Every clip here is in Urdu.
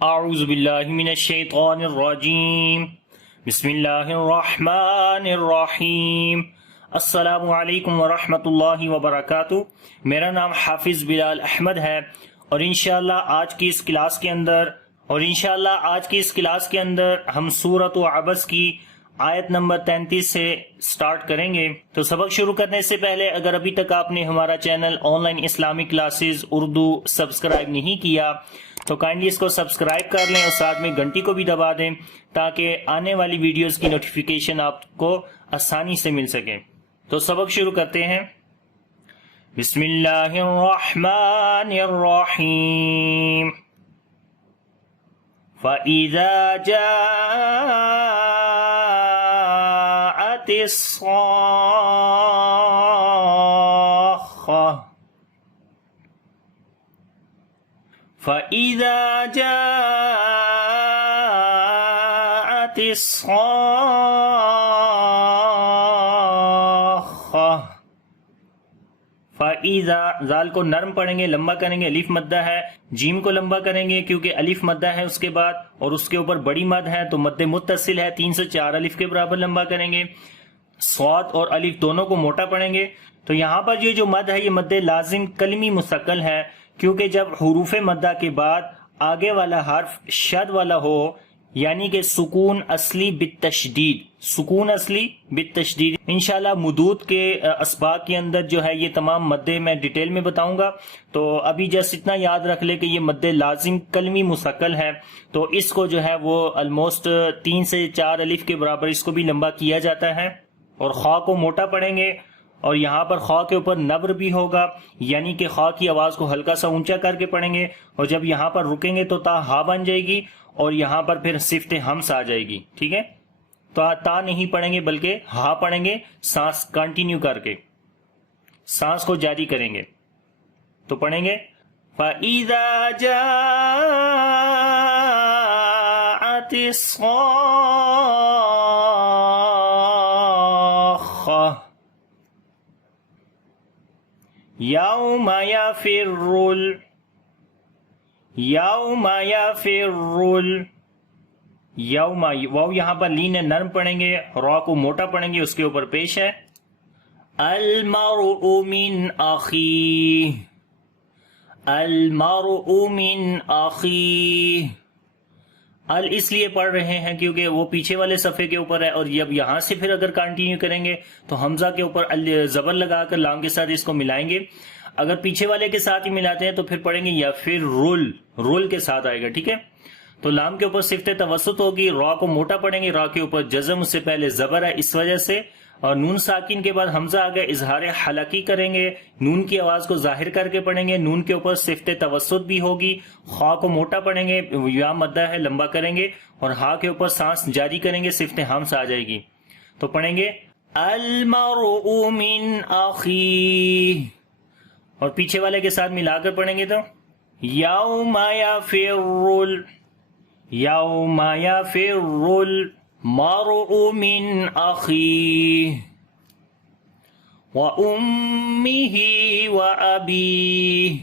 اعوذ باللہ من الشیطان الرجیم بسم اللہ الرحمن الرحیم السلام علیکم ورحمۃ اللہ وبرکاتہ۔ میرا نام حافظ بلال احمد ہے اور انشاءاللہ آج کی اس کلاس کے اندر ہم سورۃ عبس کی آیت نمبر 33 سے سٹارٹ کریں گے۔ تو سبق شروع کرنے سے پہلے اگر ابھی تک آپ نے ہمارا channel on line Islamic classes Urdu subscribe نہیں کیا تو کائنڈلی اس کو سبسکرائب کر لیں اور ساتھ میں گھنٹی کو بھی دبا دیں تاکہ آنے والی ویڈیوز کی نوٹیفیکیشن آپ کو آسانی سے مل سکے۔ تو سبق شروع کرتے ہیں۔ بسم اللہ الرحمن الرحیم فَإِذَا جَاءَتِ الصَّاخَّةُ فَإِذَا جَاءَتِ الصَّاخَّةُ فَإِذَا ذال کو نرم پڑھیں گے، لمبا کریں گے، الف مدہ ہے، جیم کو لمبا کریں گے کیونکہ الف مدہ ہے اس کے بعد اور اس کے اوپر بڑی مد ہے تو مد متصل ہے، 3 سے 4 الف کے برابر لمبا کریں گے۔ صاد اور الف دونوں کو موٹا پڑھیں گے۔ تو یہاں پر یہ جو مد ہے یہ مد لازم کلمی مستقل ہے کیونکہ جب حروف مدہ کے بعد آگے والا حرف شد والا ہو یعنی کہ سکون اصلی بالتشدید انشاءاللہ مدود کے اسباق کے اندر جو ہے یہ تمام مدے میں ڈیٹیل میں بتاؤں گا۔ تو ابھی جس اتنا یاد رکھ لے کہ یہ مد لازم کلمی مستقل ہے تو اس کو جو ہے وہ آلموسٹ 3 سے 4 الف کے برابر اس کو بھی لمبا کیا جاتا ہے اور خا کو موٹا پڑھیں گے اور یہاں پر خا کے اوپر نبر بھی ہوگا یعنی کہ خا کی آواز کو ہلکا سا اونچا کر کے پڑھیں گے اور جب یہاں پر رکیں گے تو تا ہا بن جائے گی اور یہاں پر پھر صفت ہمس آ جائے گی، ٹھیک ہے؟ تو تا نہیں پڑھیں گے بلکہ ہا پڑھیں گے، سانس کنٹینیو کر کے سانس کو جاری کریں گے۔ تو پڑھیں گے فَإِذَا جَاءَتِ الصَّاخَّةُ یوم واو یہاں پر لین نرم پڑھیں گے، را کو موٹا پڑھیں گے، اس کے اوپر پیش ہے المرء من اخیہ۔ ال اس لیے پڑھ رہے ہیں کیونکہ وہ پیچھے والے صفحے کے اوپر ہے اور جب یہاں سے پھر اگر کنٹینیو کریں گے تو حمزہ کے اوپر زبر لگا کر لام کے ساتھ اس کو ملائیں گے۔ اگر پیچھے والے کے ساتھ ہی ملاتے ہیں تو پھر پڑھیں گے یا پھر رول کے ساتھ آئے گا، ٹھیک ہے؟ تو لام کے اوپر صفت توسط ہوگی، را کو موٹا پڑھیں گے، را کے اوپر جزم اس سے پہلے زبر ہے اس وجہ سے، اور نون ساکن کے بعد حمزہ آ گیا، اظہار حلقی کریں گے، نون کی آواز کو ظاہر کر کے پڑھیں گے، نون کے اوپر صفت توسط بھی ہوگی، خا کو موٹا پڑھیں گے، یا مدہ ہے لمبا کریں گے اور ہا کے اوپر سانس جاری کریں گے، صفت ہمس آ جائے گی۔ تو پڑھیں گے المرء من اخیہ اور پیچھے والے کے ساتھ ملا کر پڑھیں گے تو یوم یفر المرء من اخیہ وامہ وابیہ۔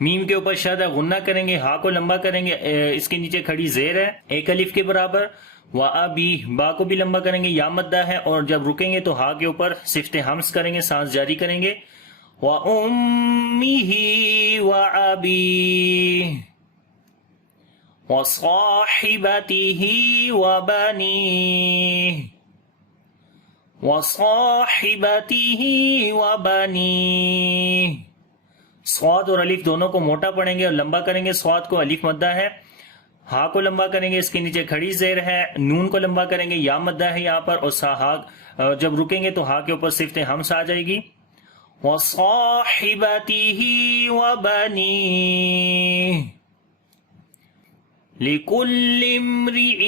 میم کے اوپر شد ہے، غنہ کریں گے، ہا کو لمبا کریں گے، اس کے نیچے کھڑی زیر ہے 1 الف کے برابر، وابی با کو بھی لمبا کریں گے، یا مدہ ہے اور جب رکیں گے تو ہا کے اوپر صفت ہمس کریں گے، سانس جاری کریں گے، وَأُمِّهِ وَأَبِيهِ وَصَاحِبَتِهِ وَبَنِيهِ۔ صاد اور الف دونوں کو موٹا پڑھیں گے اور لمبا کریں گے، صاد کو الف مدہ ہے، ہا کو لمبا کریں گے، اس کے نیچے کھڑی زیر ہے، نون کو لمبا کریں گے، یا مدہ ہے یہاں پر، اور جب رکیں گے تو ہا کے اوپر صفت ہمس آ جائے گی، وَصَاحِبَتِهِ وَبَنِيهِ لِكُلِّ امْرِئٍ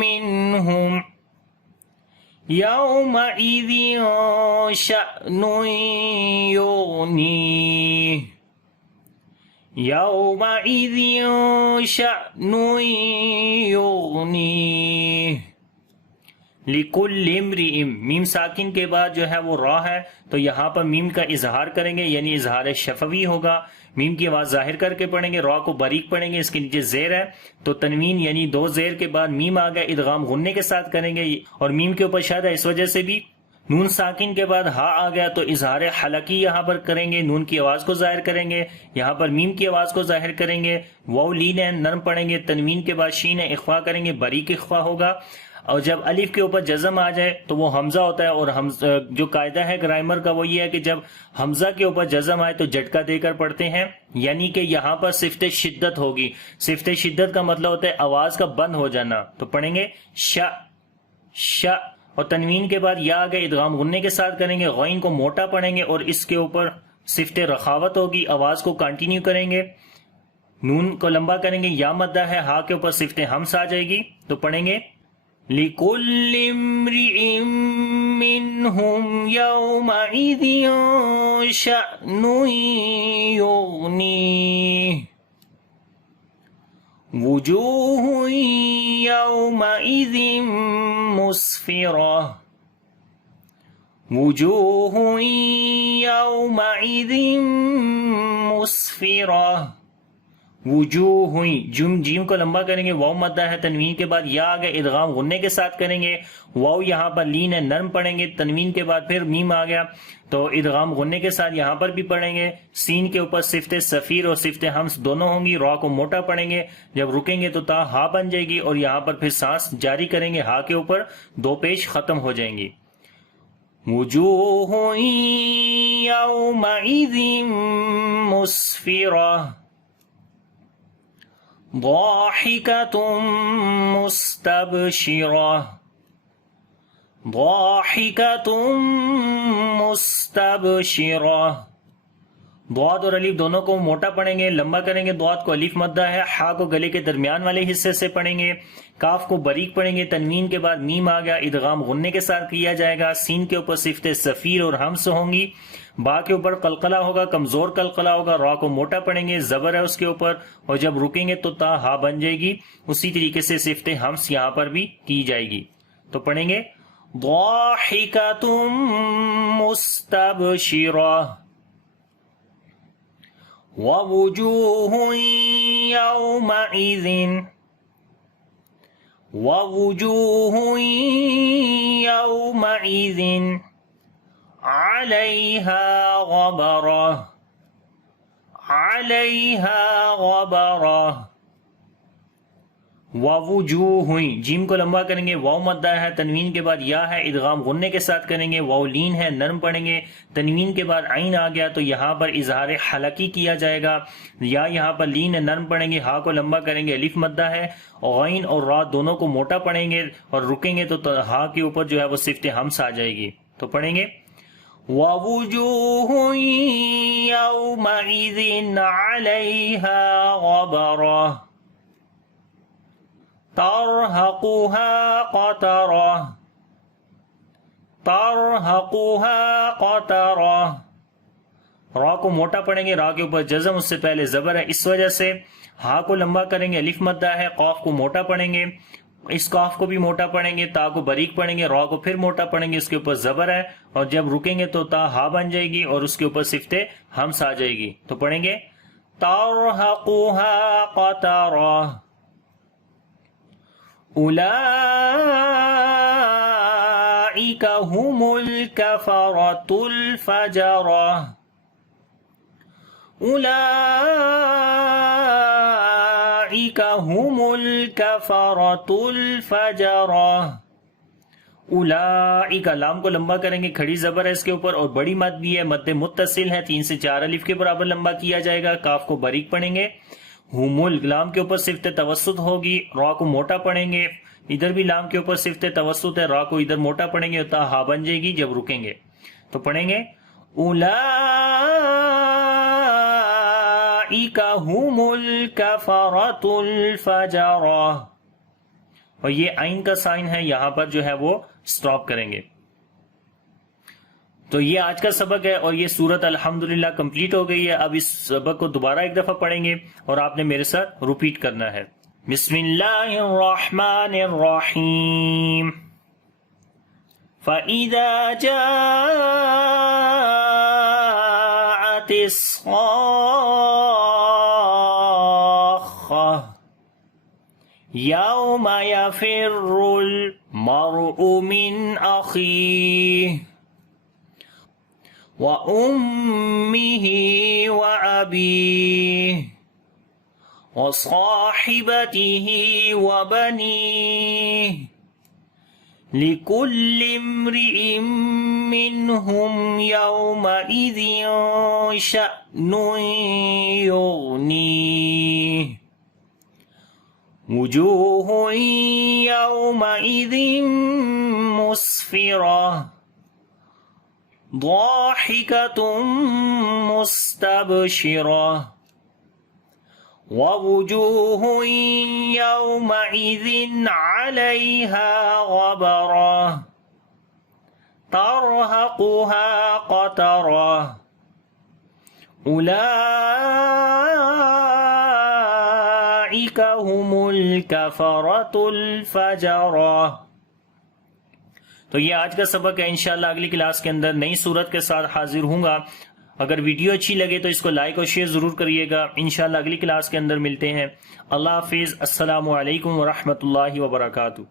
مِّنْهُمْ يَوْمَئِذٍ شَأْنٌ يُغْنِيهِ یومئذ شأن یغنیہ، لِكُلِّ امْرِئٍ، میم ساکن کے بعد جو ہے وہ را ہے، تو یہاں پر میم کا اظہار کریں گے، یعنی اظہار شفوی ہوگا، میم کی آواز ظاہر کر کے پڑھیں گے، را کو باریک پڑھیں گے، اس کے نیچے زیر ہے تو تنوین یعنی دو زیر کے بعد میم آ گیا، ادغام غنے کے ساتھ کریں گے، اور میم کے اوپر شادہ اس وجہ سے بھی نون ساکن کے بعد ہا آ گیا تو اظہار حلقی یہاں پر کریں گے، نون کی آواز کو ظاہر کریں گے، یہاں پر میم کی آواز کو ظاہر کریں گے، واو لین ہے نرم پڑھیں گے، تنوین کے بعد شین ہے اخفا کریں گے، باریک اخفا ہوگا، اور جب الف کے اوپر جزم آ جائے تو وہ حمزہ ہوتا ہے، اور جو قاعدہ ہے گرامر کا وہ یہ ہے کہ جب حمزہ کے اوپر جزم آئے تو جھٹکا دے کر پڑھتے ہیں، یعنی کہ یہاں پر صفت شدت ہوگی، صفت شدت کا مطلب ہوتا ہے آواز کا بند ہو جانا، تو پڑھیں گے ش ش، اور تنوین کے بعد یا آگے ادغام غنے کے ساتھ کریں گے، غین کو موٹا پڑھیں گے اور اس کے اوپر صفت رخاوت ہوگی، آواز کو کنٹینیو کریں گے، نون کو لمبا کریں گے، یا مدہ ہے، ہا کے اوپر صفت ہمس آ جائے گی، تو پڑھیں گے لِكُلِّ امْرِئٍ مِّنْهُمْ يَوْمَئِذٍ شَأْنٌ يُغْنِيهِ وُجُوهٌ يَوْمَئِذٍ مُسْفِرَةٌ وُجُوهٌ يَوْمَئِذٍ مُسْفِرَةٌ وجوہ، جیم کو لمبا کریں گے، واو مدہ ہے، تنوین کے بعد یا آگے ادغام غنے کے ساتھ کریں گے، واو یہاں پر لین ہے نرم پڑھیں گے، تنوین کے بعد پھر میم آ گیا تو ادغام غنے کے ساتھ یہاں پر بھی پڑھیں گے، سین کے اوپر صفت صفیر اور صفت ہمس دونوں ہوں گی، را کو موٹا پڑھیں گے، جب رکیں گے تو تا ہا بن جائے گی، اور یہاں پر پھر سانس جاری کریں گے، ہا کے اوپر دو پیش ختم ہو جائیں گی، وجوہ یومئذ مسفرہ ضاحکۃ مستبشرہ ضاحکۃ مستبشرہ، ضاد اور الف دونوں کو موٹا پڑھیں گے، لمبا کریں گے، ضاد کو الف مدہ ہے، ہا کو گلے کے درمیان والے حصے سے پڑھیں گے، کاف کو باریک پڑھیں گے، تنوین کے بعد میم آ گیا، ادغام غنے کے ساتھ کیا جائے گا، سین کے اوپر صفت صفیر اور ہمس ہوں گی، با کے اوپر قلقلہ ہوگا، کمزور قلقلہ ہوگا، را کو موٹا پڑھیں گے، زبر ہے اس کے اوپر، اور جب رکیں گے تو تا ہا بن جائے گی، اسی طریقے سے صفت ہمس یہاں پر بھی کی جائے گی، تو پڑھیں گے ضاحکۃ مستبشرہ وَوُجُوهٌ يَوْمَئِذٍ عَلَيْهَا غَبَرَةٌ وَوُجُوهٌ، جیم کو لمبا کریں گے، واو مدہ ہے، تنوین کے بعد یا ہے، ادغام غنے کے ساتھ کریں گے، واو لین ہے نرم پڑھیں گے، تنوین کے بعد عین آ گیا تو یہاں پر اظہار حلقی کیا جائے گا، یا یہاں پر لین ہے نرم پڑھیں گے، ہا کو لمبا کریں گے، الف مدہ ہے، غین اور را دونوں کو موٹا پڑھیں گے، اور رکیں گے تو ہا کے اوپر جو ہے وہ صفت ہمس آ جائے گی، تو پڑھیں گے وَوُجُوهٌ يَوْمَئِذٍ عَلَيْهَا غَبَرَةٌ تَرْهَقُهَا قَتَرَةٌ، را کو موٹا پڑھیں گے، را کے اوپر جزم اس سے پہلے زبر ہے، اس وجہ سے ہا کو لمبا کریں گے، الف مدہ ہے، قاف کو موٹا پڑھیں گے، اس قاف کو بھی موٹا پڑھیں گے، تا کو باریک پڑھیں گے، را کو پھر موٹا پڑھیں گے، اس کے اوپر زبر ہے، اور جب رکیں گے تو تا ہا بن جائے گی، اور اس کے اوپر صفت ہمس آ جائے گی، تو پڑھیں گے تَرْهَقُهَا قَتَرَةٌ أُولَئِكَ هُمُ الْكَفَرَةُ الْفَجَرَةُ أُولَئِكَ هُمُ الْكَفَرَةُ الْفَجَرَةُ اولئک، لام کو لمبا کریں گے، کھڑی زبر ہے اس کے اوپر، اور بڑی مد بھی ہے، مد متصل ہے، 3 سے 4 الف کے برابر لمبا کیا جائے گا، کاف کو باریک پڑھیں گے، ہمول لام کے اوپر صفت توسط ہوگی، را کو موٹا پڑھیں گے، ادھر بھی لام کے اوپر صفت توسط ہے، را کو ادھر موٹا پڑھیں گے، تا ہا بن جائے گی جب رکیں گے، تو پڑھیں گے اولئک هم الکفرۃ الفجرہ، اور یہ عین کا سائن ہے، یہاں پر جو ہے وہ سٹاپ کریں گے، تو یہ آج کا سبق ہے اور یہ سورت الحمدللہ کمپلیٹ ہو گئی ہے. اب اس سبق کو دوبارہ ایک دفعہ پڑھیں گے اور آپ نے میرے ساتھ ریپیٹ کرنا ہے. بسم اللہ الرحمن الرحیم. فَإِذَا جَاءَتِ الصَّاخَّةُ يَوْمَ يَفِرُّ الْمَرْءُ مِنْ أَخِيهِ وَأُمِّهِ وَأَبِيهِ وَصَاحِبَتِهِ وَبَنِيهِ لِكُلِّ امْرِئٍ مِّنْهُمْ يَوْمَئِذٍ شَأْنٌ يُغْنِيهِ وُجُوهٌ يَوْمَئِذٍ مُسْفِرَةٌ ضَاحِكَةٌ مُسْتَبْشِرَةٌ وَوُجُوهٌ يَوْمَئِذٍ عَلَيْهَا غَبَرَةٌ تَرْهَقُهَا قَتَرَةٌ أُولَئِكَ هُمُ الْكَفَرَةُ الْفَجَرَةُ. تو یہ آج کا سبق ہے. انشاءاللہ اگلی کلاس کے اندر نئی صورت کے ساتھ حاضر ہوں گا. اگر ویڈیو اچھی لگے تو اس کو لائک اور شیئر ضرور کریے گا. انشاءاللہ اگلی کلاس کے اندر ملتے ہیں. اللہ حافظ. السلام علیکم ورحمۃ اللہ وبرکاتہ.